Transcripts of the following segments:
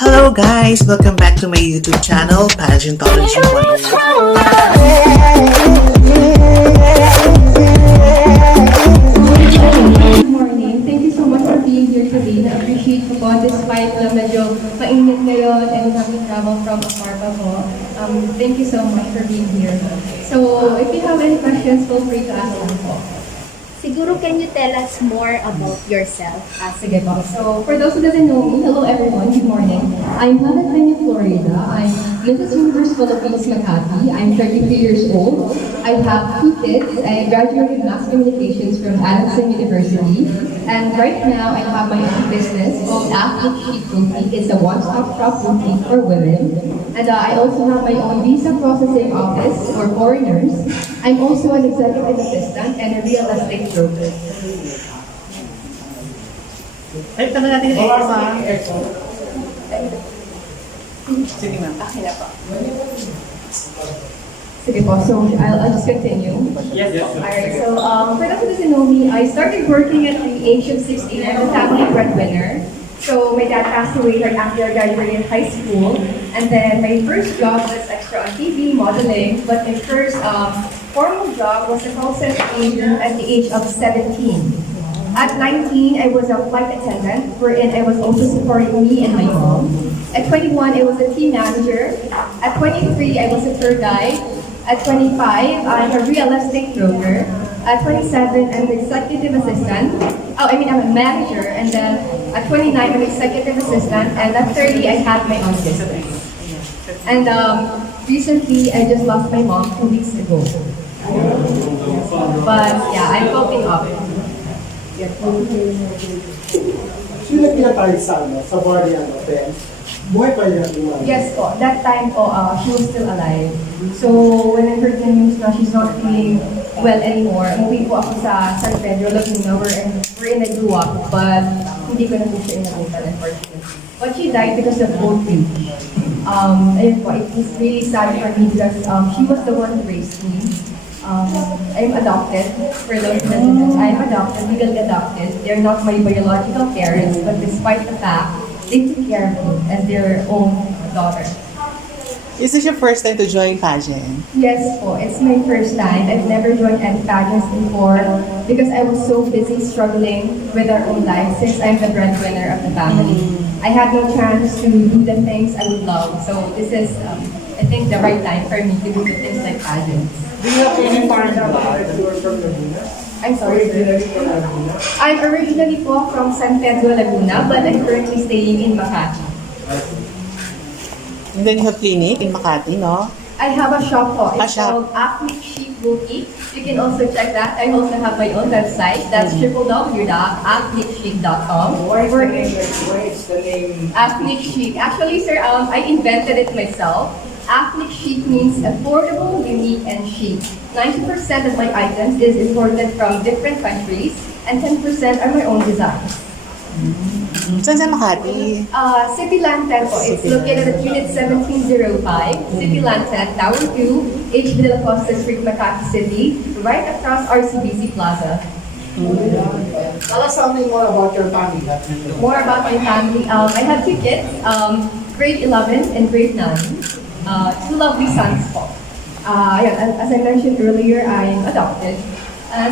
Hello guys! Welcome back to my YouTube channel, Pageantology 101. Good morning. Thank you so much for being here today. Na-appreciate ko po despite lang medyo mainit ngayon and having travel from afar pa po. Thank you so much for being here. So, if you have any questions, feel free to ask them po. Siguro, can you tell us more about yourself? Sige po. So, for those who doesn't know me, hello everyone, good morning. I'm from Penaflorida. I'm Mrs. Universe Philippines, Makati. I'm 33 years old. I have 2 kids. I graduated Mass Communications from Adamson University. And right now, I have my own business called Athlete Chic Boutique. It's a one-stop shop boutique for women. And I also have my own visa processing office for foreigners. I'm also an executive assistant and a real estate broker. Ay, tanong natin yung echo, ma'am. Sige, ma'am. Okay na po. Sige po, so I'll just continue. Yes. Alright, so for those who doesn't know me, I started working at the age of 16. I'm a family breadwinner. So my dad passed away right after I graduated high school. And then my first job was extra on TV, modeling. But my first formal job was a call center agent at the age of 17. At 19, I was a flight attendant, wherein I was also supporting me and my mom. At 21, I was a team manager. At 23, I was a tour guide. At 25, I'm a real estate broker. At 27, I'm an executive assistant. I'm a manager. And then at 29, I'm an executive assistant. And at 30, I had my own business. And recently, I just lost my mom 2 weeks ago. But yeah, I'm coping up. Sino pinatay sa body friend? Buhay pa niya naman? Yes po, that time po, she was still alive. So, when I heard the news na she's not feeling well anymore, umuwi po ako sa San Pedro, Laguna, wherein I grew up, but hindi ko na po siya inabutan, unfortunately. But she died because of old age. Ayun po, it was really sad for me because she was the one who raised me. I'm adopted, for those who doesn't know. I'm adopted, legally adopted. They're not my biological parents, but despite the fact, they took care of me as their own daughter. Is this your first time to join pageant? Yes po, it's my first time. I've never joined any pageants before because I was so busy struggling with our own lives since I'm the breadwinner of the family. I had no chance to do the things I would love. So this is, I think, the right time for me to do the things like pageants. Do you have any foreign blood that you are from Laguna? I'm sorry, sir. Originally from Laguna? I'm originally po from San Pedro, Laguna, but I'm currently staying in Makati. And then you have clinic in Makati, no? I have a shop po. It's shop. called Athlete Chic Boutique. You can also check that. I also have my own website. That's www.athletechic.com. Why is the name? Athlete Chic. Actually, sir, I invented it myself. Athlete Chic means affordable, unique, and chic. 90% of my items is imported from different countries, and 10% are my own designs. Saan sa Makati? City Land 10 po. It's located at Unit 1705, City Land 10, Tower 2, H. De La Costa Street, Makati City, right across RCBC Plaza. Tell us something more about your family. More about my family. I have 2 kids, grade 11 and grade 9. 2 lovely sons po. As I mentioned earlier, I'm adopted.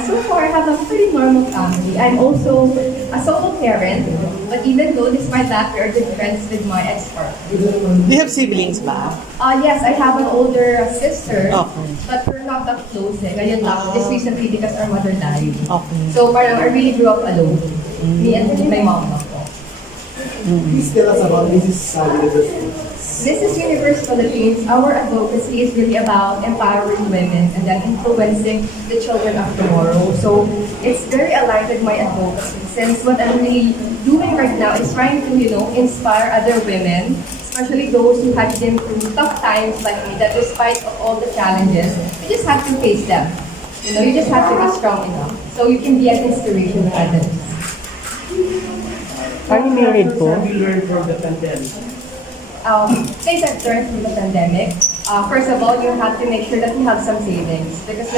So far, I have a pretty normal family. I'm also a solo parent, but even though despite that, we are good friends with my ex-partner. Do you have siblings ba? Yes, I have an older sister, Okay. but we're not that close. Ngayon lang, just recently because our mother died. Okay. So parang I really grew up alone. Me and my mom lang po. Please tell us about Mrs. Universe. This is Universe Philippines. Our advocacy is really about empowering women and then influencing the children of tomorrow. So it's very aligned with my advocacy since what I'm really doing right now is trying to, inspire other women, especially those who have been through tough times like me, that despite of all the challenges, you just have to face them. You just have to be strong enough. So you can be an inspiration to others. Are you married po? Have you learned from the pandemic? things I've learned through the pandemic. First of all, you have to make sure that you have some savings because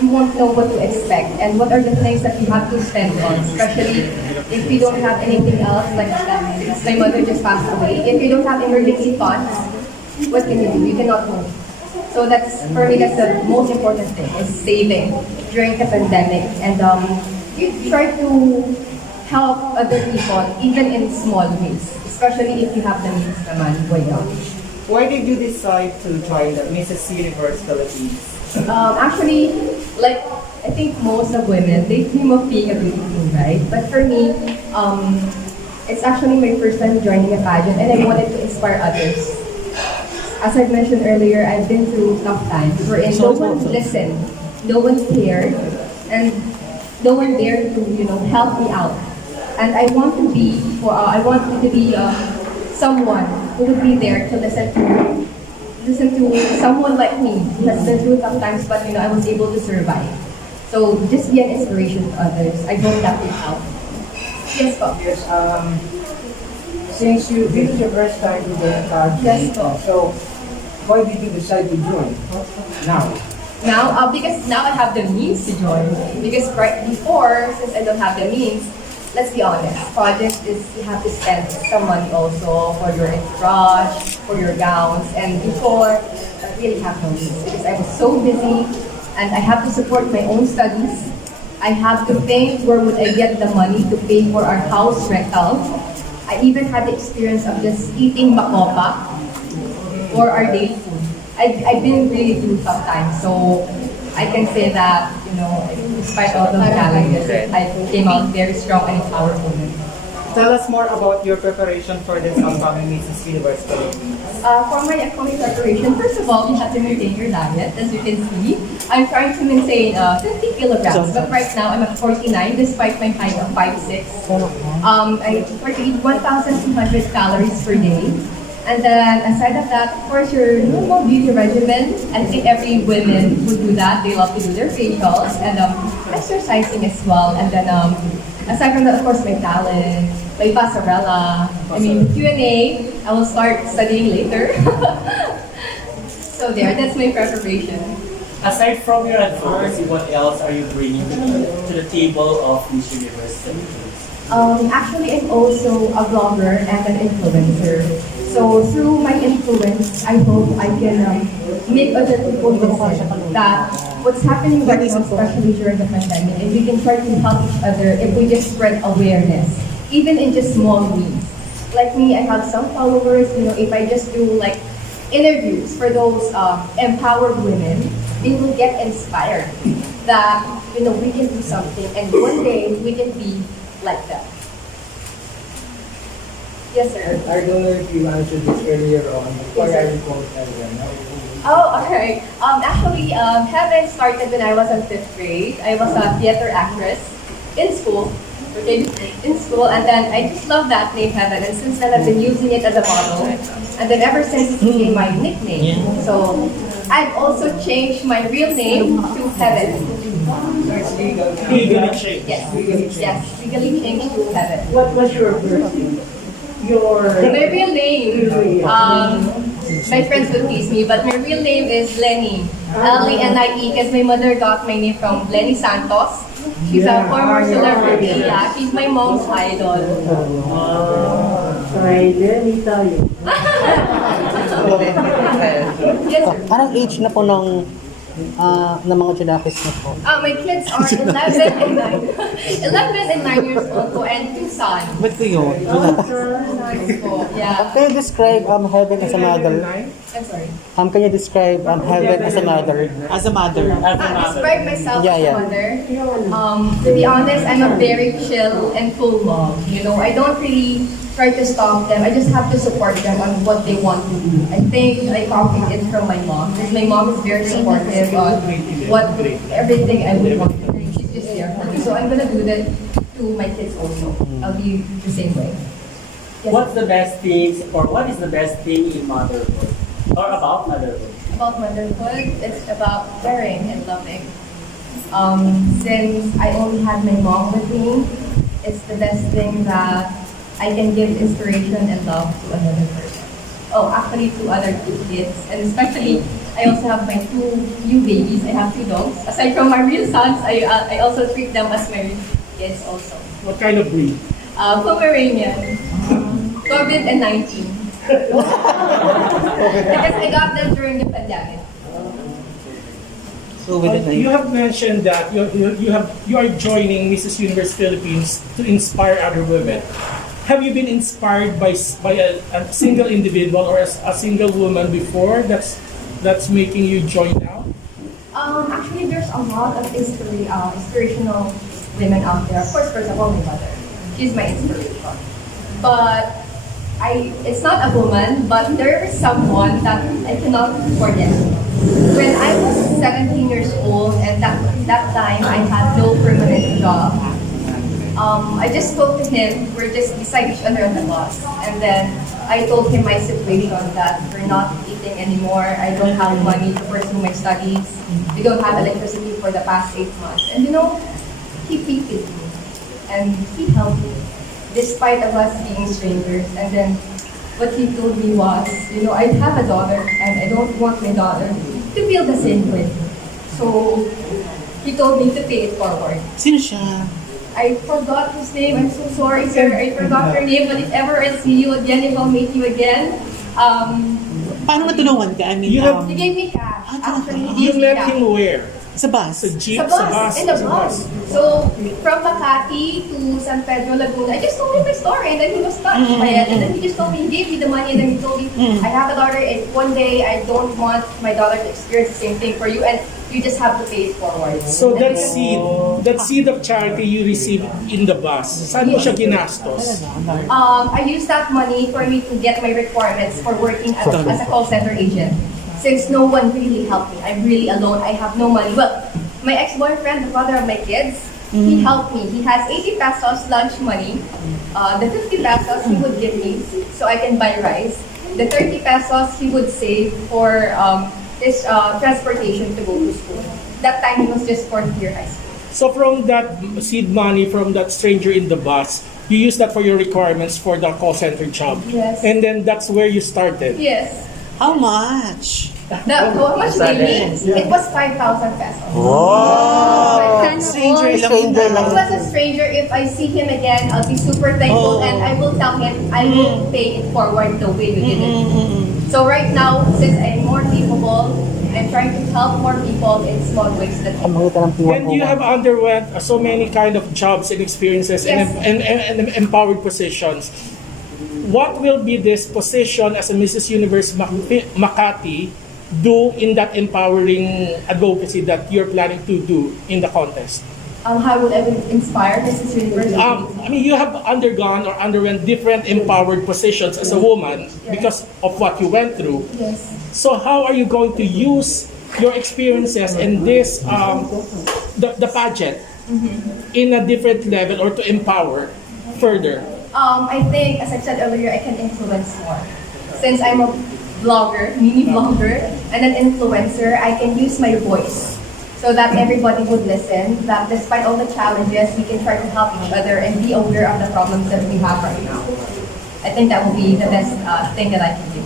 you won't know what to expect and what are the things that you have to spend on, especially if you don't have anything else, like since my mother just passed away. If you don't have emergency funds, what can you do? You cannot move. So for me, that's the most important thing, is saving during the pandemic. And you try to help other people, even in small ways, especially if you have the means naman, why not? Why did you decide to join the Mrs. Universe Philippines? Actually, like, I think most of women, they dream of being a beauty queen, right? But for me, it's actually my first time joining a pageant and I wanted to inspire others. As I mentioned earlier, I've been through tough times wherein no one listened, no one cared, and no one dared to, help me out. And I want to be someone who would be there to listen to someone like me who has been through tough times, but I was able to survive. So just be an inspiration to others. I hope that will help. Yes, po. Yes, since this is your first time to the pageant, Yes, po. so why did you decide to join now? Now, because now I have the means to join. Because right before, since I don't have the means, let's be honest, project is you have to spend some money also for your entourage, for your gowns, and before, I really have no means because I was so busy and I have to support my own studies. I have to think where would I get the money to pay for our house rental. I even had the experience of just eating bacopa for our daily food. I've been really through tough times, so I can say that, despite all those challenges, I came out very strong and empowered woman. Tell us more about your preparation for this upcoming Mrs. Universe Philippines. For my upcoming preparation, first of all, you have to maintain your diet. As you can see, I'm trying to maintain 50 kilograms, but right now I'm at 49 despite my height of 5'6". I eat 1,200 calories per day. And then aside of that, of course, your normal beauty regimen. I think every woman would do that. They love to do their facials and exercising as well. And then aside from that, of course, my talent, my pasarela. I mean, Q&A, I will start studying later. So that's my preparation. Aside from your advocacy, what else are you bringing to the table of Miss Universe? Actually, I'm also a vlogger and an influencer. So through my influence, I hope I can make other people listen that what's happening right now, especially during the pandemic, and we can try to help each other if we just spread awareness, even in just small ways. Like me, I have some followers, if I just do like interviews for those empowered women, they will get inspired that, we can do something and one day we can be like that. Yes, sir. I don't know if you answered this earlier on, why are you called Heaven? Oh, alright. Actually, Heaven started when I was in 5th grade. I was a theater actress in school. Okay, in school, and then I just love that name, Heaven, and since then I've been using it as a model, and then ever since it became my nickname. So I've also changed my real name to Heaven. So it's legal now. Legally changed. Yes, legally changed to Heaven. What was your first name? My real name, my friends would tease me, but my real name is Lenny. L-E-N-I-E, because my mother got my name from Lenny Santos. She's a former celebrity. Yeah, she's my mom's idol. Ay, Lenny tayo. Yes, sir. Parang age na po ng mga chilakis na po. My kids are 11 and 9 years old po, and 2 sons. Ba't ko yun? Sons po, yeah. Can you describe Heaven as a mother? I'm sorry. Can you describe Heaven as a mother? As a mother. Describe myself Yeah, as a yeah. mother. To be honest, I'm a very chill and cool mom. I don't really try to stop them. I just have to support them on what they want to do. I think I copied it from my mom, because my mom is very supportive on everything I would want to do. She's just there for me. So I'm gonna do that to my kids also. I'll be the same way. Yes. What's the best things, or what is the best thing in motherhood? Or about motherhood? About motherhood, it's about caring and loving. Since I only had my mom with me, it's the best thing that I can give inspiration and love to another person. Oh, actually two other two kids. And especially, I also have my two new babies. I have two dogs. Aside from my real sons, I also treat them as my kids also. What kind of breed? Pomeranian, COVID and 19. Because I got them during the pandemic. So with You have mentioned that you are joining Mrs. Universe Philippines to inspire other women. Have you been inspired by a single individual or a single woman before that's making you join now? Actually, there's a lot of inspirational women out there. Of course, first of all, my mother. She's my inspiration. But it's not a woman, but there is someone that I cannot forget. When I was 17 years old, and that time I had no permanent job, I just spoke to him. We're just beside each other on the bus. And then I told him my situation, that we're not eating anymore. I don't have money to pursue my studies. We don't have electricity for the past 8 months. And he pitied me. And he helped me, despite of us being strangers. And then what he told me was, I have a daughter and I don't want my daughter to feel the same way. So he told me to pay it forward. Sino siya? I forgot his name. I'm so sorry, sir. I forgot your name. But if ever I'll see you again, if I'll meet you again, Paano matulungan ka? I mean, You have- he gave me cash. Actually, he You gave me met cash. him where? sa bus. Sa jeep, Sa bus, in the sa bus. So, from Makati to San Pedro, Laguna, I just told him my story, and then he was touched by it. And then he just told me, he gave me the money, and then he told me, I have a daughter, and one day I don't want my daughter to experience the same thing for you, and you just have to pay it forward. So And that seed of charity you received in the bus, saan mo siya ginastos? I used that money for me to get my requirements for working as a call center agent. Since no one really helped me, I'm really alone, I have no money. Well, my ex-boyfriend, the father of my kids, he helped me. He has 80 pesos lunch money. The 50 pesos he would give me so I can buy rice. The 30 pesos he would save for his transportation to go to school. That time he was just fourth year high school. So from that seed money from that stranger in the bus, you used that for your requirements for the call center job. Yes. And then that's where you started. Yes. How much? How much did they need? It was 5,000 pesos. Stranger lang. It was a stranger. If I see him again, I'll be super thankful, and I will tell him I will pay it forward the way we did it. So right now, since I'm more capable, I'm trying to help more people in small ways that And you have underwent so many kind of jobs and experiences Yes. and empowered positions. What will be this position as a Mrs. Universe Makati do in that empowering advocacy that you're planning to do in the contest? how would I inspire Mrs. Universe? I mean, you have undergone or underwent different empowered positions as a woman because of what you went through. Yes. So how are you going to use your experiences in this, the pageant in a different level or to empower further? I think, as I said earlier, I can influence more. Since I'm a blogger, mini blogger, and an influencer, I can use my voice so that everybody would listen, that despite all the challenges, we can try to help each other and be aware of the problems that we have right now. I think that will be the best thing that I can do.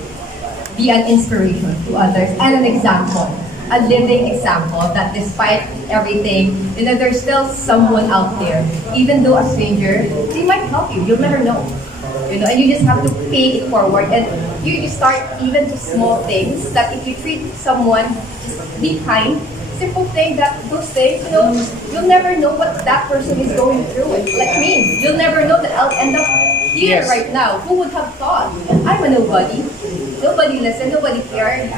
Be an inspiration to others and an example, a living example that despite everything, there's still someone out there, even though a stranger, they might help you. You'll never know. And you just have to pay it forward. And you start even to small things that if you treat someone, just be kind. Simple thing that those things, you'll never know what that person is going through. Like me, you'll never know that I'll end up here Yes. right now. Who would have thought? I'm a nobody. Nobody listened, nobody cared.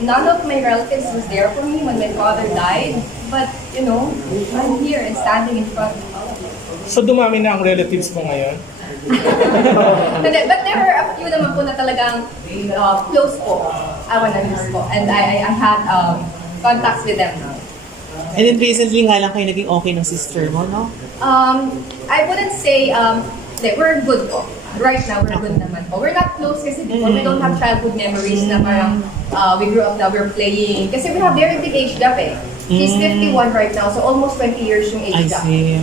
None of my relatives was there for me when my father died. But, I'm here and standing in front of all of you. So dumami na ang relatives mo ngayon? But there were a few naman po na talagang close po. Awan na news po. And I had contacts with them now. And then recently nga lang kayo naging okay ng sister mo, no? I wouldn't say, we're good po. Right now, we're good naman po. We're not close kasi before we don't have childhood memories na parang we grew up na we're playing. Kasi we have very big age gap eh. She's 51 right now, so almost 20 years yung I age gap. see.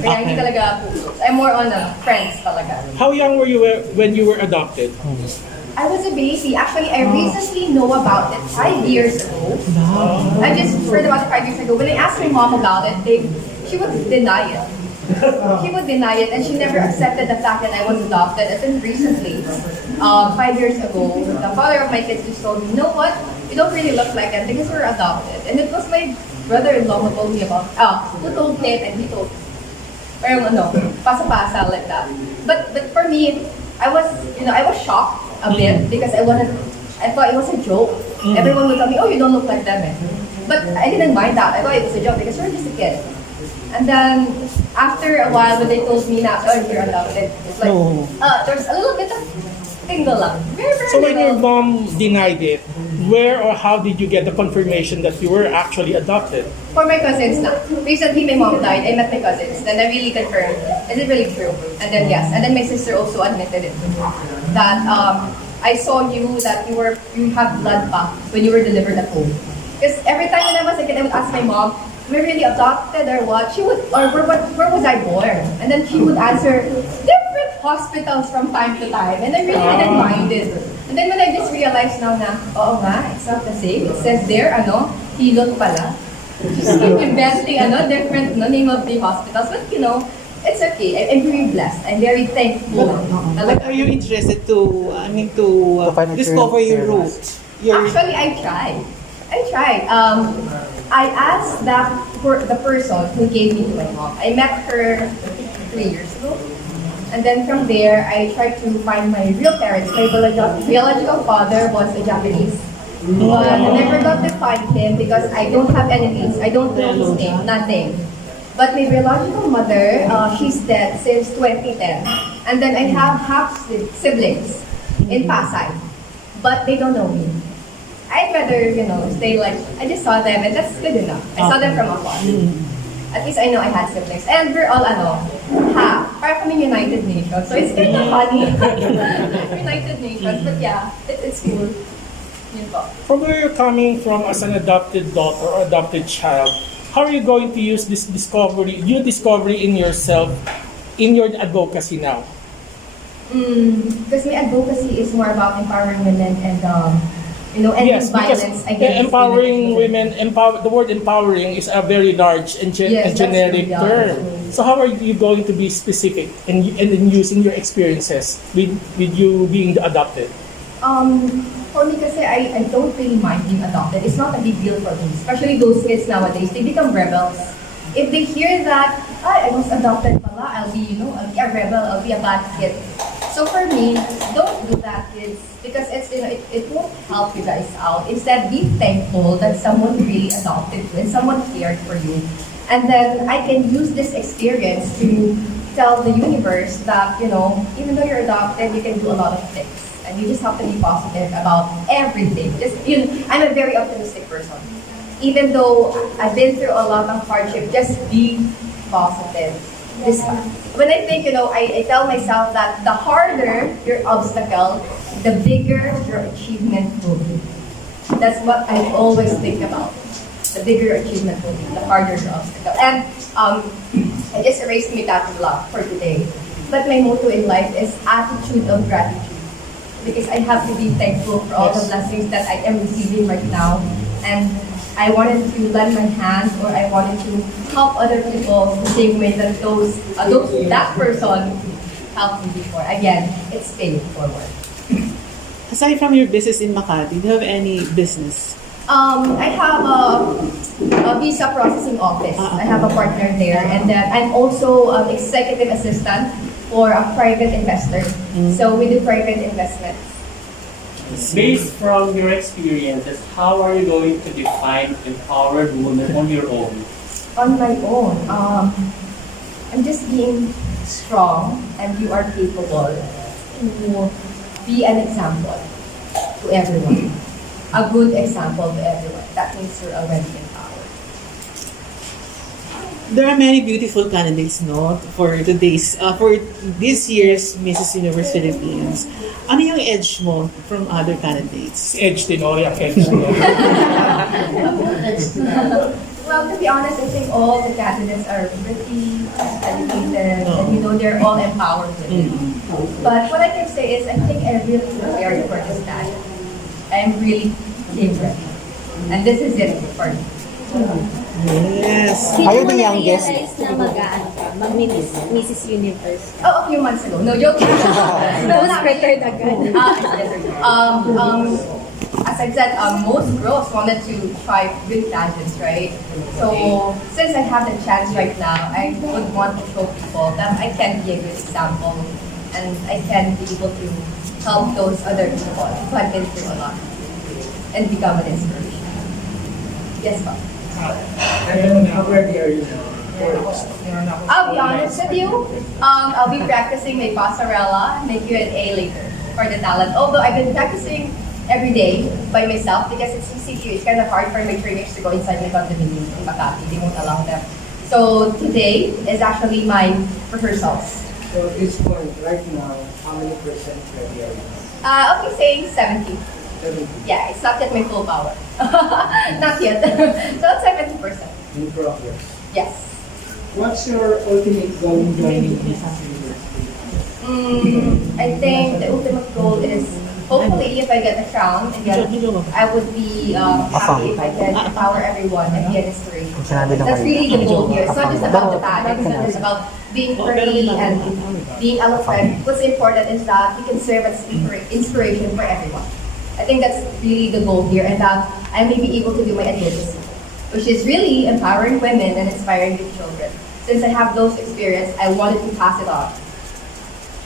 Kaya hindi talaga puso. I'm more on friends talaga. How young were you when you were adopted? I was a baby. Actually, I recently know about it 5 years ago. I just heard about it 5 years ago. When I asked my mom about it, she would deny it. She would deny it, and she never accepted the fact that I was adopted. And then recently, 5 years ago, the father of my kids just told me, you know what? You don't really look like it because we're adopted. And it was my brother-in-law who told me about, who told me it, and he told me. Parang pasa-pasa like that. But for me, I was shocked a bit because I thought it was a joke. Everyone would tell me, oh, you don't look like them. But I didn't mind that. I thought it was a joke because you're just a kid. And then after a while, when they told me that, oh, you're adopted, it's like, there's a little bit of tingle lang. Very, very So when your little. mom denied it, where or how did you get the confirmation that you were actually adopted? For my cousins na. Recently, my mom died. I met my cousins. Then I really confirmed, is it really true? And then yes. And then my sister also admitted it. That I saw you, that you have blood pa when you were delivered at home. Because every time when I was a kid, I would ask my mom, am I really adopted or what? She would, or where was I born? And then she would answer, different hospitals from time to time. And I really didn't mind it. And then when I just realized now na, oo nga, it's not the same. It says there, hilot pala. Just keep inventing, different name of the hospitals. But it's okay. I'm very blessed. I'm very thankful. But are you interested to find out discover your your roots? Actually, I tried. I asked the person who gave me to my mom. I met her 3 years ago. And then from there, I tried to find my real parents. My biological father was a Japanese. But I never got to find him because I don't have enemies. I don't know his name, nothing. But my biological mother, she's dead since 2010. And then I have half siblings in Pasay. But they don't know me. I'd rather, stay like, I just saw them and that's good enough. I saw them from afar. At least I know I had siblings. And we're all, half. Parang kami United Nations. So it's kind of funny. United Nations. But yeah, it's cool. Yun po. From where you're coming from as an adopted daughter or adopted child, how are you going to use this new discovery in yourself, in your advocacy now? Because my advocacy is more about empowering women and, ending violence against empowering women, the word empowering is a very large and Yes, that's generic true, yeah. term. So how are you going to be specific in using your experiences with you being adopted? For me kasi, I don't really mind being adopted. It's not a big deal for me. Especially those kids nowadays, they become rebels. If they hear that, I was adopted pala, I'll be a rebel, I'll be a bad kid. So for me, don't do that, kids, because it won't help you guys out. Instead, be thankful that someone really adopted you and someone cared for you. And then I can use this experience to tell the universe that, even though you're adopted, you can do a lot of things. And you just have to be positive about everything. I'm a very optimistic person. Even though I've been through a lot of hardship, just be positive. When I think, I tell myself that the harder your obstacle, the bigger your achievement will be. That's what I always think about. The bigger your achievement will be, the harder your obstacle. And I just erased my tattoo block for today. But my motto in life is attitude of gratitude. Because I have to be thankful for all the blessings that I am receiving right now. And I wanted to lend my hand, or I wanted to help other people the same way that that person helped me before. Again, it's paying forward. Aside from your business in Makati, do you have any business? I have a visa processing office. I have a partner there, and then I'm also an executive assistant for a private investor. So we do private investments. Based from your experiences, how are you going to define empowered woman on your own? On my own, I'm just being strong, and you are capable to be an example to everyone. A good example to everyone. That means you're already empowered. There are many beautiful candidates, for this year's Mrs. Universe Philippines. Ano yung edge mo from other candidates? Edge Tenoria, Edge. Well, to be honest, I think all the candidates are pretty educated and they're all empowered women. But what I can say is I think I really prepared for this time. I'm really came ready. And this is it for me. Yes. Sino Are you mo the youngest? na-realize na mag-Miss Mrs. Universe? Oh, a few months ago. No joke. No, was prepared agad. As I said, most girls wanted to try beauty pageants, right? So since I have the chance right now, I would want to show people that I can be a good example and I can be able to help those other people who have been through a lot and become an inspiration. Yes, ma'am. And how ready are you now? I'll be honest with you. I'll be practicing my passerella and make you an A later for the talent. Although I've been practicing every day by myself because it's CCQ. It's kind of hard for my trainers to go inside my condominium in Makati. They won't allow them. So today is actually my rehearsals. So at this point, right now, how many percent ready are you? I'll be saying 70. 70. Yeah, it's not yet my full power. Not yet. So it's 70%. In progress. Yes. What's your ultimate goal in joining Mrs. Universe? I think the ultimate goal is hopefully if I get the crown again, I would be happy if I can empower everyone and be an inspiration. That's really the goal here. It's not just about the pageant. It's not just about being pretty and being eloquent. What's important is that you can serve as inspiration for everyone. I think that's really the goal here, and that I may be able to do my advocacy, which is really empowering women and inspiring the children. Since I have those experience, I wanted to pass it on.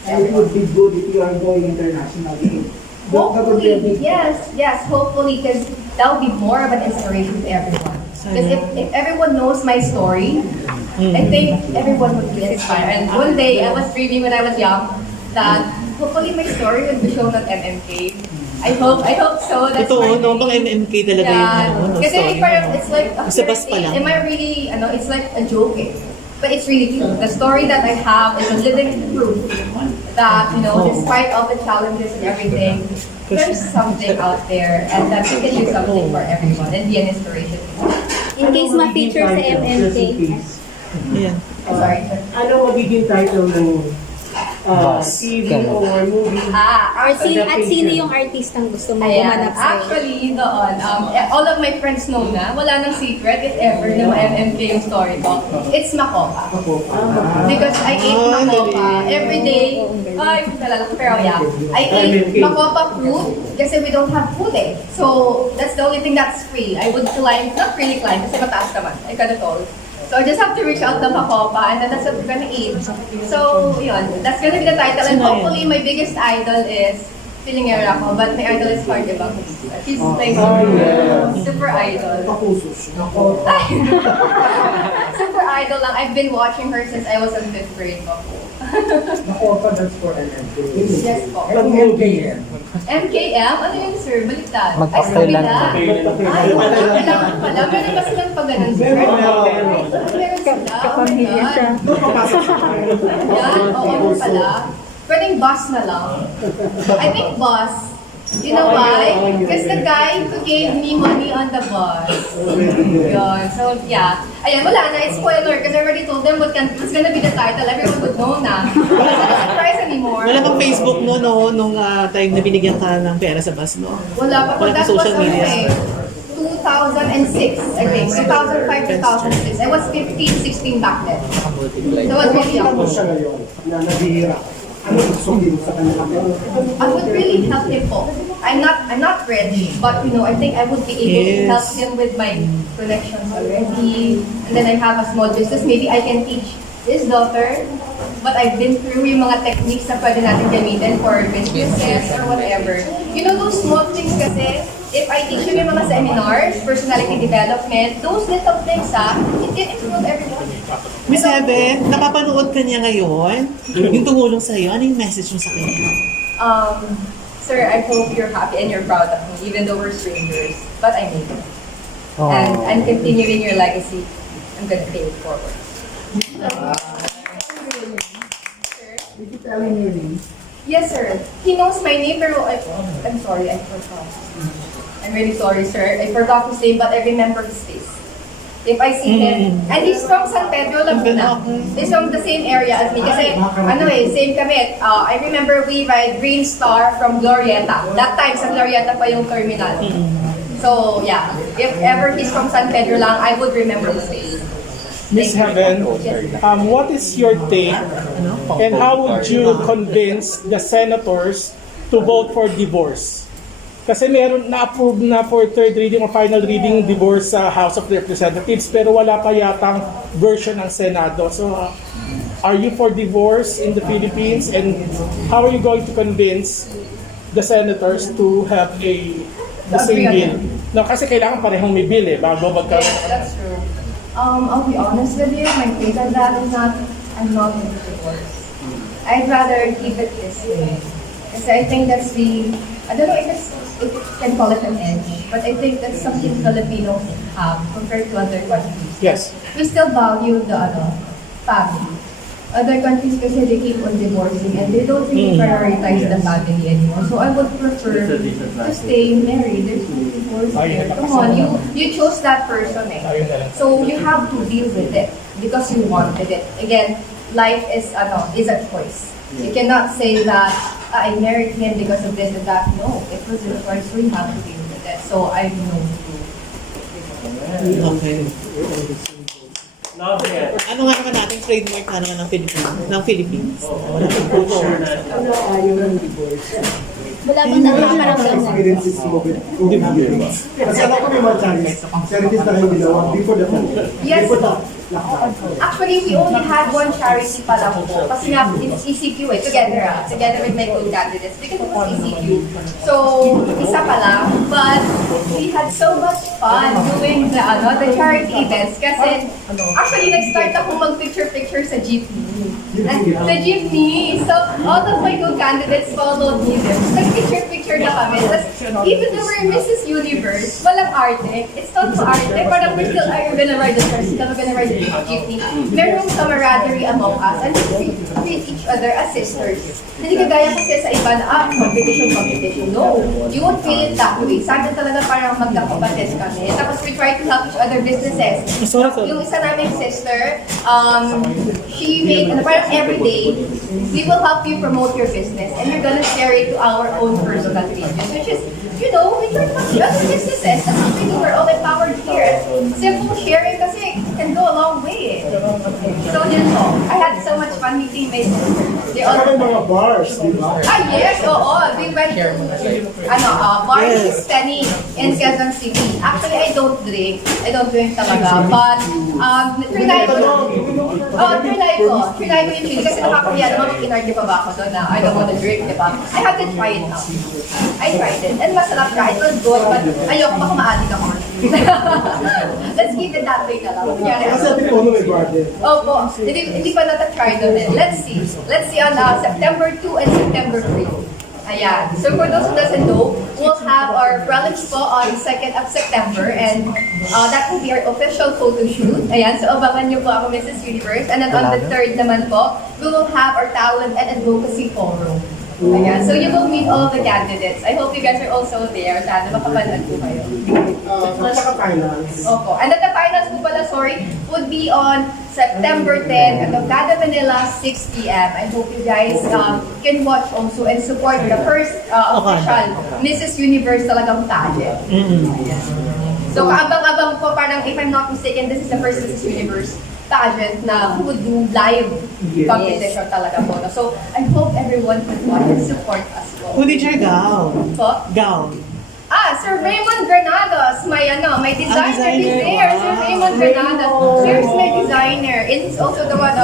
And it would be good if you are going internationally. Hopefully, yes, hopefully, because that will be more of an inspiration to everyone. Because if everyone knows my story, I think everyone would be inspired. And one day, I was dreaming when I was young that hopefully my story would be shown at MMK. I hope so. That's Totoo, my no? Pang dream. MMK talaga yun. No, Kasi story parang mo. it's like a Sa bus pa thing. lang. Am I really, it's like a joke eh. But it's really true. The story that I have is a living proof that, despite all the challenges and everything, there's something out there and that we can do something for everyone and be an inspiration. In case ma-feature sa MMK. Ayan. I'm sorry. Ano magiging title ng TV or movie? Or sino yung artistang gusto mo Ayan. gumanap sa'yo? Actually, doon, all of my friends know na, wala nang secret if ever na ma-MMK yung story ko. It's Makopa. Because I ate Makopa every day. Ay, nalalaki, pero yeah. I ate Makopa fruit kasi we don't have food eh. So, that's the only thing that's free. I would climb, not really climb kasi mataas naman. I kinda told. So I just have to reach out the Makopa and then that's what we're gonna eat. So, yun. That's gonna be the title. And hopefully, my biggest idol is Pilingera ko, but my idol is Cardi Bautista. She's like super idol. Super idol lang. I've been watching her since I was in 5th grade po. Makopa, that's for MMK. Yes po. Pag MKM. MKM? Ano yun, sir? Baliktad. Mag-cocktail lang. Ay, kailangan pala. Meron ba silang pag ganun, sir? Meron sila. Kapamilya siya. Yan, oo pala. Pwedeng bus na lang. I think bus. You know why? Because the guy who gave me money on the bus. Yun. So, yeah. Ayan, wala na. It's spoiler because I already told them what's gonna be the title. Everyone would know na. It's not a surprise anymore. Wala kang Facebook no, nung time na binigyan ka ng pera sa bus, no? Wala pa. Wala That kang was social media. 2006, I think. 2005, 2006. I was 15, 16 back then. So I was really young. Ano siya ngayon na nabihira? Ano gusto mo sa kanya? I would really help him po. I'm not rich, but I think I would be able to help him with my connections already. And then I have a small business. Maybe I can teach his daughter what I've been through, yung mga techniques na pwede natin gamitin for businesses or whatever. Those small things kasi, if I teach him yung mga seminars, personality development, those little things it can improve everyone. Miss Hebe, napapanood ka niya ngayon. Yung tumulong sa'yo, ano yung message mo sa kanya? Sir, I hope you're happy and you're proud of me, even though we're strangers. But I made it. And I'm continuing your legacy. I'm gonna pay it forward. Did you tell him your name? Yes, sir. He knows my name, pero I'm sorry, I forgot. I'm really sorry, sir. I forgot his name, but I remember his face. if I see him. And he's from San Pedro, Laguna. He's from the same area as me. Kasi, same kami. I remember we ride Green Star from Glorieta. That time, sa Glorieta pa yung terminal. So, yeah. If ever he's from San Pedro lang, I would remember his face. Miss Heaven, what is your take and how would you convince the senators to vote for divorce? Kasi meron na-approve na for third reading or final reading divorce sa House of Representatives pero wala pa yatang version ng Senado. So, are you for divorce in the Philippines and how are you going to convince the senators to have the same bill? No, kasi kailangan parehong may bill bago magkaroon. Yes, that's true. I'll be honest with you, my take on that is I'm not into divorce. I'd rather keep it this way. Kasi I think that's I don't know if you can call it an edge, but I think that's something Filipinos have compared to other countries. Yes. We still value the family. Other countries kasi they keep on divorcing and they don't really prioritize the family anymore. So I would prefer to stay married. There's no divorce there. Come on, you chose that person So you have to deal with it because you wanted it. Again, life is a choice. You cannot say that I married him because of this and that. No, it was a choice. We have to deal with it. So I know. Okay. Not yet. Ano nga naman natin trademark na naman ng Philippines? Sure na. Ayaw ng divorce. Wala bang nakakaramdam mo? Experiences mo with divorce. Kasi alam ko may mga charities na kayo ginawa before the pandemic. Yes. Before the lockdown. Actually, we only had one charity pa lang po. Kasi nga, it's ECQ together with my co-candidates because it was ECQ. So, isa pa lang. But, we had so much fun doing the charity events. Kasi, actually, nag-start ako mag-picture-picture sa jeepney. Sa jeepney. So, all of my co-candidates followed me there. Nag-picture-picture na kami. Tapos, even though we're Mrs. Universe, walang arte. It's not so arte. Parang we still are gonna ride the tricycle, we're gonna ride the jeepney. Merong camaraderie among us and we treat each other as sisters. Hindi kagaya kasi sa iba na, competition. No, you won't feel it that way. Sa akin talaga parang magkakapatid kami. Tapos we try to help each other businesses. Yung isa naming sister, she made, parang every day, we will help you promote your business and you're gonna share it to our own personal pages, which is, we try to help other businesses. That's what we do. We're all empowered here. Simple sharing kasi can go a long way. So, yun po. I had so much fun meeting my sisters. They all... Saka may mga bars, di ba? Yes, oo. We went to, bars is Penny in Quezon City. Actually, I don't drink. Talaga. But, trinay ko yung chili kasi nakakahiya naman kinardy pa ba ako doon na I don't want to drink, di ba? I had to try it now. I tried it. And masarap siya. It was good, but ayoko baka ma-addict ako. Let's keep it that way na lang. Kasi atin po may bar din. Opo. Hindi pa nata-try doon eh. Let's see. Let's see on September 2 and September 3. Ayan. So for those who doesn't know, we'll have our prelims po on 2nd of September and that will be our official photo shoot. Ayan. So abangan niyo po ako Mrs. Universe. And then on the 3rd naman po, we will have our talent and advocacy forum. Ayan. So you will meet all of the candidates. I hope you guys are also there. Sana makapanood po kayo. Saka finals. Opo. And then the finals po pala, would be on September 10 at Okada, Manila, 6 p.m. I hope you guys can watch also and support the first official Mrs. Universe talagang pageant. So kaabang-abang po, parang if I'm not mistaken, this is the first Mrs. Universe pageant na who would do live competition talaga po. So I hope everyone can watch and support us po. Who did your gown? Po? Gown. Sir Raymond Granados, my designer is designer. there. Sir Raymond Granados, here's my designer. And he's also the one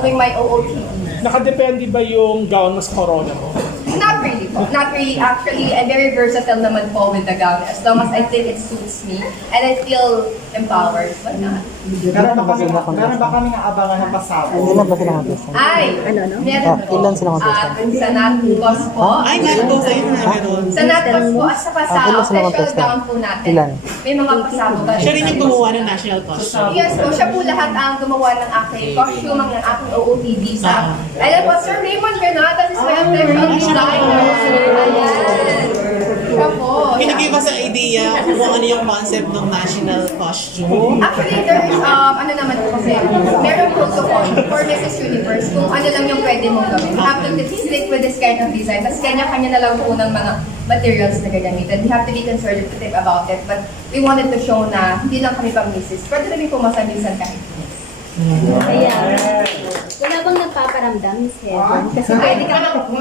doing my OOTD. Nakadepende ba yung gown mo sa corona mo? Not really po. Not really. Actually, I'm very versatile naman po with the gown as long as I think it suits me and I feel empowered. Why not? Meron ba kami nga abangan ng pasabog? Ilan ba sila contest? Ay, meron po. Ilan sila contestant? Sa Natkos po. Ay, meron po sa'yo na meron. Sa Natkos po at sa Pasabog, ilan sila official contestant? gown po natin. Ilan? May mga pasabog. Siya rin yung gumawa ng national costume. Yes po, siya po lahat ang gumawa ng aking costume, ng aking OOTD sa... Alam po, Sir Raymond Granados is my official designer. Ayan. Siya po. Can you give us an idea idea kung ano yung concept ng national costume? Actually, there's, ano naman po kasi, merong protocol for Mrs. Universe kung ano lang yung pwede mong gawin. You have to stick with this kind of design. Tapos kanya-kanya na lang po ng mga materials na gagamitin. We have to be conservative about it. But we wanted to show na hindi lang kami pang Mrs. Pwede rin po minsan kahit Miss. Kaya, wala bang nagpaparamdam, Miss Heaven? Kasi pwede kang Ano po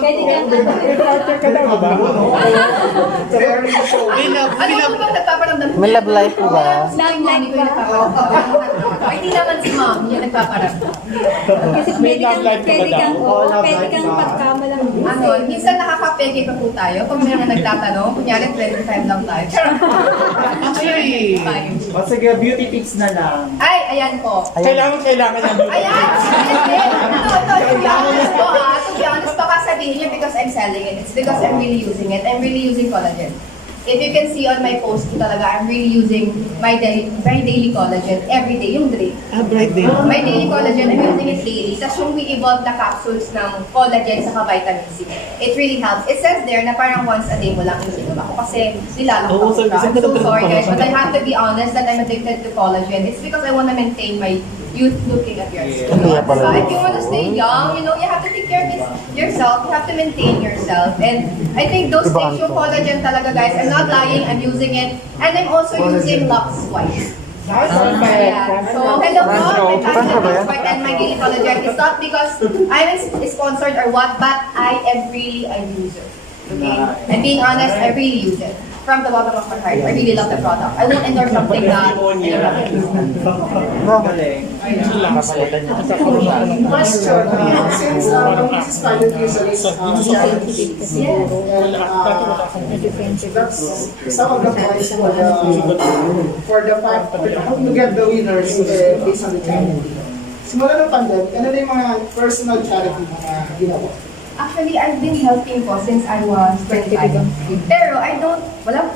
bang nagpaparamdam? May love life po ba? Love life ko yung nagpaparamdam. Ay, hindi naman si Ma'am yung nagpaparamdam. Kasi pwede kang pagkamalang. Ano, minsan nakakapeke pa po tayo. Pag may mga nagtatanong, kunyari 25 lang tayo. Actually, O sige, beauty tips na lang. Ay, ayan po. Kailangan na beauty. Ayan! To be honest po to be honest, baka sabihin niyo because I'm selling it. It's because I'm really using it. I'm really using collagen. If you can see on my post talaga, I'm really using my daily collagen every day, yung day. bright day. My daily collagen, I'm using it daily. Tapos yung we evolve na capsules ng collagen sa vitamin C. It really helps. It says there na parang once a day mo lang inumin ako kasi nilalak Oo, ako siya. sir, I'm so sorry guys, but I have to be honest that I'm addicted to collagen. It's because I want to maintain my youth looking at your skin. If you want to stay young, you have to take care of yourself. You have to maintain yourself. And I think those things, yung collagen talaga guys, I'm not lying, I'm using it. And I'm also using Lux White. Yeah. So, hello po, I'm Lux White and my daily collagen. It's not because I'm sponsored or what, but I am really a user. Okay? And being honest, I really use it. From the bottom of my heart, I really love the product. I won't endorse something that I don't Galing. Question, since Mrs. Pilot usually charities, that's some of the points for the fact to get the winners based on the charity. Simula ng pandemic, ano na yung mga personal charity na ginawa? Actually, I've been helping po since I was 25. Pero I don't, I don't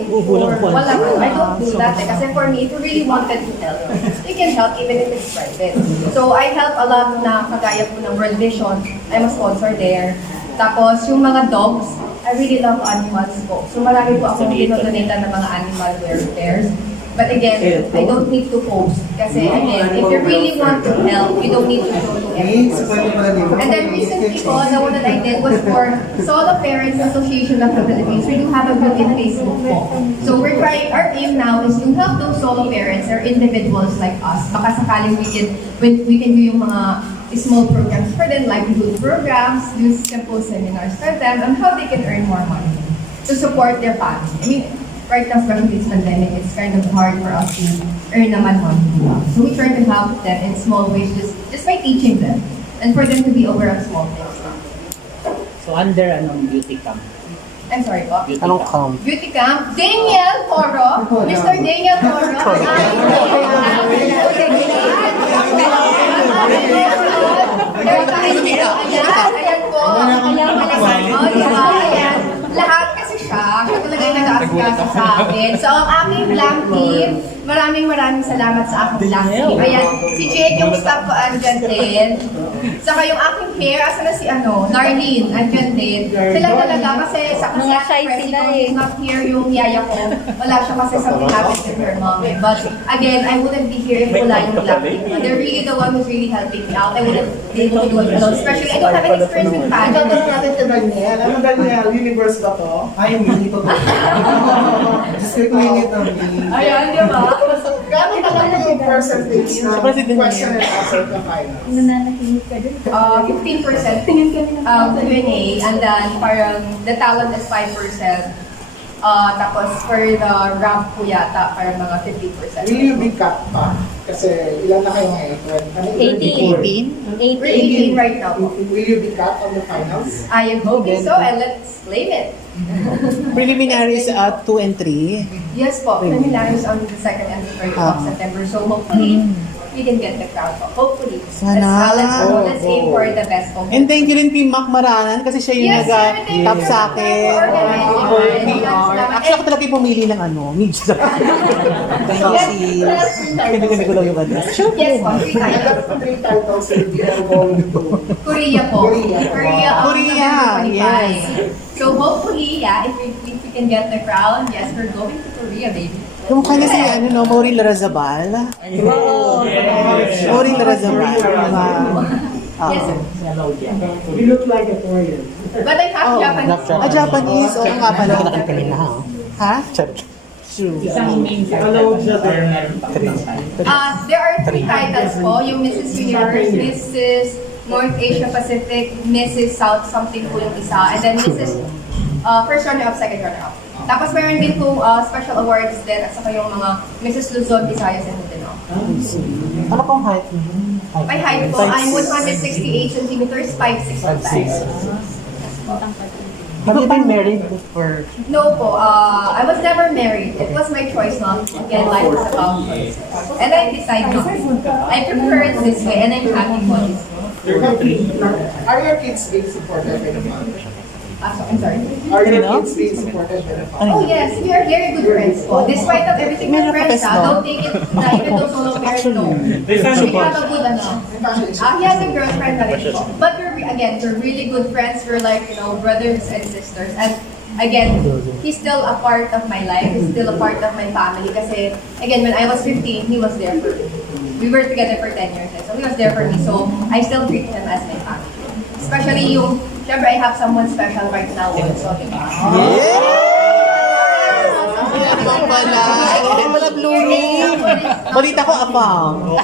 do that. Kasi for me, if you really wanted to help, you can help even if it's private. So I help a lot na kagaya po ng World Vision. I'm a sponsor there. Tapos yung mga dogs, I really love animals po. So marami po akong dinodonate ng mga animal welfares. But again, I don't need to post. Kasi again, if you really want to help, you don't need to show to everyone. And then recently po, the one that I did was for Solo Parents Association of the Philippines. We do have a group in Facebook po. So we're trying, our aim now is to help those solo parents or individuals like us. Baka sakaling we can do yung mga small programs for them, livelihood programs, do simple seminars for them on how they can earn more money to support their family. I mean, right now, especially this pandemic, it's kind of hard for us to earn naman money. So we try to help them in small ways, just by teaching them, and for them to be aware of small things. So under anong beauty camp? I'm sorry po. Anong camp? Beauty camp, Daniel Toro, Mr. Daniel Toro. Ayan po. Ayan. Lahat kasi siya talaga yung nag-aasikaso sa akin. So, ang aking blank team, maraming salamat sa aking blank team. Ayan, si Jake, yung staff ko, andyan din. Saka yung aking hair, asa na si Narlene, andyan din. Sila talaga kasi sa Mga shy press sila ko, eh. is not here yung yaya ko. Wala siya kasi something happened with her mom. But again, I wouldn't be here if wala yung black team. They're really the one who's really helping me out. I wouldn't be able to do it alone. Especially, I don't have any experience with pageant. Tatanong natin kay Daniel. Ano Daniel? Universe ba to? Ay, mini to. Just quick minute ng mini. Ayan, di ba? Gano'n talaga yung percentage na question and answer ka finals? Nananahinig ka dun. 15% Q&A, and then parang the talent is 5%. Tapos for the rap po yata, parang mga 50%. Will you be cut pa? Kasi ilan na kayo ngayon? 18. We're 18 right now po. Will you be cut on the finals? I am hoping so, and let's claim it. Preliminaries 2 and 3. Yes po, preliminaries on the 2nd and 3rd of September. So hopefully, we can get the crowd po. Hopefully. Sana. Let's aim for the best po. And thank you rin kay Mac Maranan kasi siya yung Yes, sir. Thank nag-tap you. sa akin. For For organizing. PR. Salamat. Actually, ako talaga yung pumili ng ano, media. Hindi ko lang yung ano. Yes po, 3 I titles. got 3 titles and we are going to Korea po. Korea. Korea, November 25. yes. So hopefully, yeah, if we can get the crown, yes, we're going to Korea, baby. Yung kanya si ano no, Maureen Larazabal. Maureen Larazabal. Yes, sir. You look like a foreigner. But I'm half Japanese. Japanese. Oo nga pala. Kanina ha. Ha? Charot. True. Hello, Japan. There are 3 titles po, yung Mrs. Universe, Mrs. North Asia Pacific, Mrs. South something po yung isa, and then Mrs. First runner-up, second runner-up. Tapos meron din po special awards din at saka yung mga Mrs. Luzon, Visayas, and Mindanao. Ano pong height mo? My height po, I'm 168 centimeters, 5'6" on size. Have you been married before? No po, I was never married. It was my choice not. Again, life is about choice. And I decided not to. I prefer it this way, and I'm happy for this. Are your kids being supported by the mom? I'm sorry. Are your kids being supported by the mom? Oh yes, we are very good friends po. Despite of everything we're friends, don't take it na even though solo parents, no. We have a good ano. He has a girlfriend na rin po. But we're really good friends. We're like, brothers and sisters. And again, he's still a part of my life. He's still a part of my family. Kasi, again, when I was 15, he was there for me. We were together for 10 years. So he was there for me. So I still treat him as my family. Especially syempre, I have someone special right now also. Ako pala. Ako pala blooming. Balita ko, apang.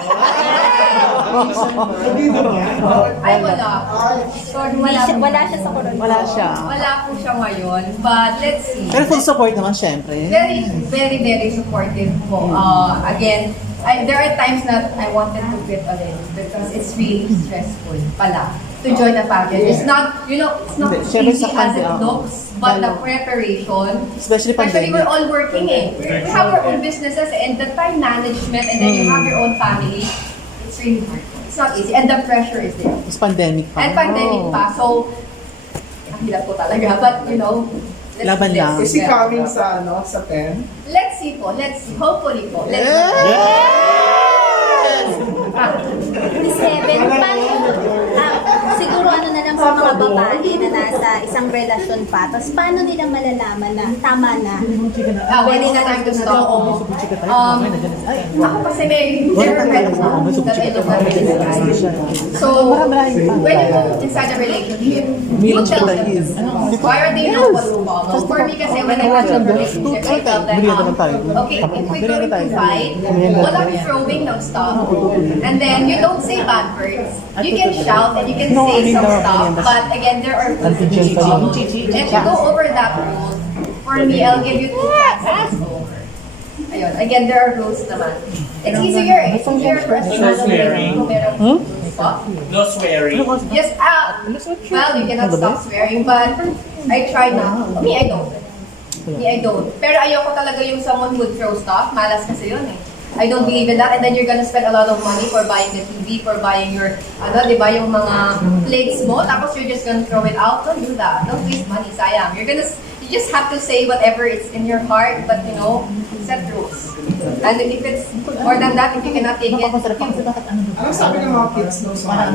Ay, wala. Sorry, Wala siya sa corona. Wala siya. Wala po siya ngayon. But let's see. Pero full support naman, syempre. Very, very, very supportive po. Again, there are times that I wanted to quit already because it's really stressful pala to join a family. It's not, it's not as Siyempre easy sa as it pandemic, looks, but the preparation, Especially pandemic. we're all working We have our own businesses and the time management and then you have your own family. It's really hard. It's not easy. And the pressure is there. It's pandemic pa. And pandemic pa. So, ang hirap po talaga. But, let's Laban lang. Is he coming sa 10? Let's see po. Let's see. Hopefully po. Let's see. Ni Seven, paano, siguro ano na lang sa mga babae na nasa isang relasyon pa, tapos paano nila malalaman na tama na? When is the time to stop? Ako kasi there are red flags that I don't have in this guy. So, when you go inside a relationship, you tell them, why are they not what you follow? For me kasi when I was in a relationship, I tell them, okay, if we're going to fight, wala throwing ng stuff, and then you don't say bad words. You can shout and you can say some stuff, but again, there are rules that you follow. If you go over that rule, for me, I'll give you 2 chances over. Ayun. Again, there are rules naman. It's easier. It's easier for us to No swearing. No swearing. Yes, well, you cannot stop swearing, but I try not. Me, I don't. Pero ayoko talaga yung someone who would throw stuff. Malas kasi yun eh. I don't believe in that, and then you're gonna spend a lot of money for buying the TV, for buying your, di ba, yung mga plates mo, tapos you're just gonna throw it out. Don't do that. Don't waste money, sayang. You just have to say whatever it's in your heart, but set rules. And if it's more than that, if you cannot take it, Anong sabi ng mga kids nung sa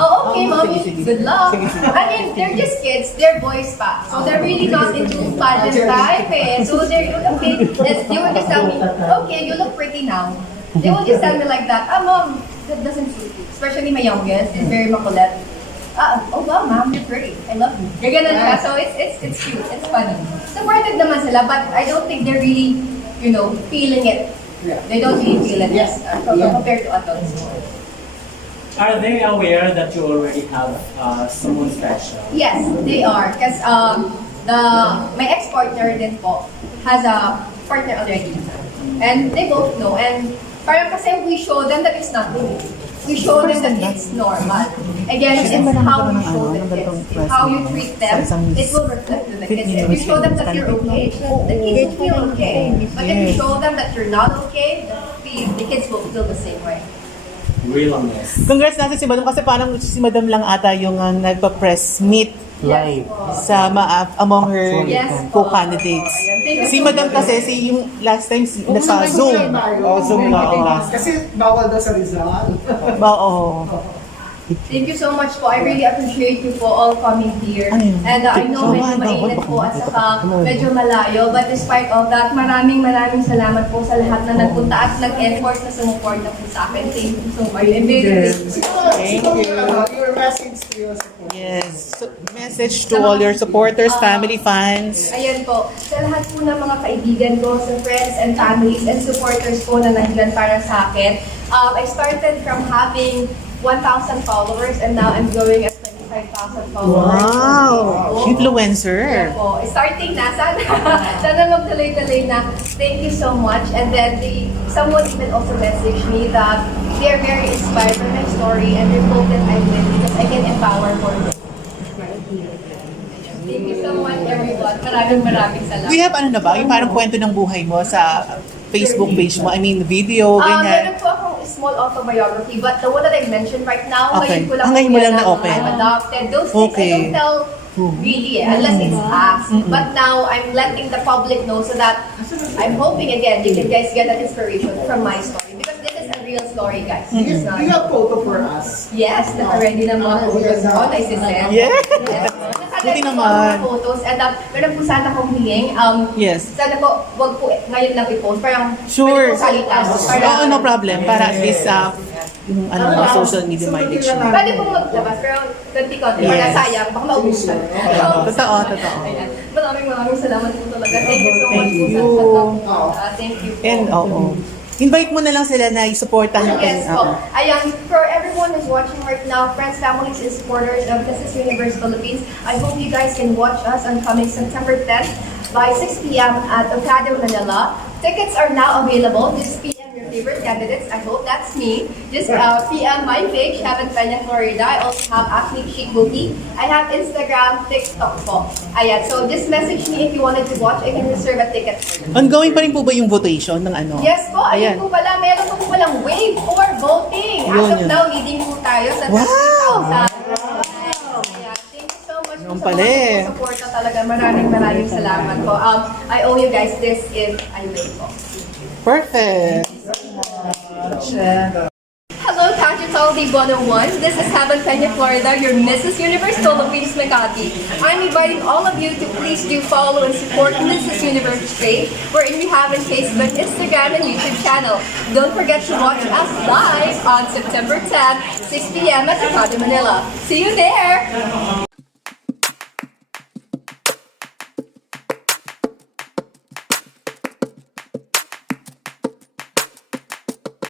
oh, okay, mommy, good luck. I mean, they're just kids, they're boys pa. So they're really not into pageant type eh. So they're, okay, they will just tell me, okay, you look pretty now. They will just tell me like that, mom, that doesn't suit you. Especially my youngest, is very makulit. Oh wow, mom, you're pretty. I love you. You're gonna try. So it's cute. It's funny. Supportive naman sila, but I don't think they're really, feeling it. They don't really feel it compared to adults. Are they aware that you already have someone special? Yes, they are. Because my ex-partner din po has a partner already. And they both know. And parang kasi we show them that it's not good. We show them that it's normal. Again, it's how you show the kids. It's how you treat them. It will reflect to the kids. If you show them that you're okay, the kids will feel okay. But if you show them that you're not okay, the kids will feel the same way. Realness. Congrats natin si Madam kasi parang si Madam lang ata yung nagpa-press meet live. sa among her Yes po. co-candidates. Ayan, thank you Si so Madam much. kasi, yung last time nasa-Zoom. Zoom na, oo. Kasi bawal daw sa Rizal. Oo. Thank you so much po. I really appreciate you po all coming here. Ano yun? And I know medyo mainit po at saka medyo malayo. But despite of that, maraming salamat po sa lahat na nagpunta at nag-effort na sumuporta po sa akin. Thank you so much. And very Thank you. Your message to your supporters. Yes. So, message to all your supporters, family, fans. Ayan po, sa lahat po ng mga kaibigan ko, sa friends and families and supporters po na nandiyan para sa akin. I started from having 1,000 followers and now I'm growing at 25,000 followers. Wow! Influencer. Ayan po, starting na, sana magtuloy-tuloy na. Thank you so much. And then someone even also messaged me that they are very inspired by my story and they hope that I win because I can empower more. Thank you so much everyone. Maraming salamat. We have ano na ba? Yung parang kwento ng buhay mo sa Facebook page mo. I mean, video, ganyan. Meron po akong small autobiography, but the one that I mentioned right now, Okay. ngayon ko lang Ngayon mo lang yan na-open. I'm adopted. Those things Okay. I don't tell really unless it's asked. But now, I'm letting the public know so that I'm hoping again, you can guys get an inspiration from my story. Because this is a real story, guys. It's not. You have photo for us. Yes, naka-ready na mga photos ko. Nice is there. Yeah. Buti naman. Mga photos. And meron po sana akong hiling. Yes. Sana po, wag po ngayon lang i-post. Parang, Sure. pwede po salitan. Oo, no problem. Para at least yung social media mileage mo. Pwede pong maglabas, pero konti-konti. Yes. Para sayang, baka maubusan. Totoo. Ayan. Maraming salamat po talaga. Thank you so much Thank po you. sa pagpunta. Thank you po. And, oo. Invite mo na lang sila na i-supportahan Yes ka. po. Ayan, for everyone who's watching right now, friends, families, and supporters of Mrs. Universe Philippines, I hope you guys can watch us on coming September 10th by 6 p.m. at Ocado, Manila. Tickets are now available. Just PM your favorite candidates. I hope that's me. Just PM my page, Penaflorida. I also have Athletic Chic Bookie. I have Instagram, TikTok po. Ayan, so just message me if you wanted to watch. I can reserve a ticket for you. Ongoing pa rin po ba yung votation ng ano? Yes po, Ayan. ayun po pala, meron po palang wave for voting. As of Yun. now, leading po tayo sa Wow! 30,000. Ayan, thank you so much Yung po sa pala eh. mga support talaga. Maraming salamat po. I owe you guys this if I win po. Perfect. Hello, Pageantology 101. This is Penaflorida, your Mrs. Universe Philippines Makati. I'm inviting all of you to please do follow and support Mrs. Universe page, wherein we have in Facebook, Instagram, and YouTube channel. Don't forget to watch us live on September 10, 6 p.m. at Makati, Manila. See you there!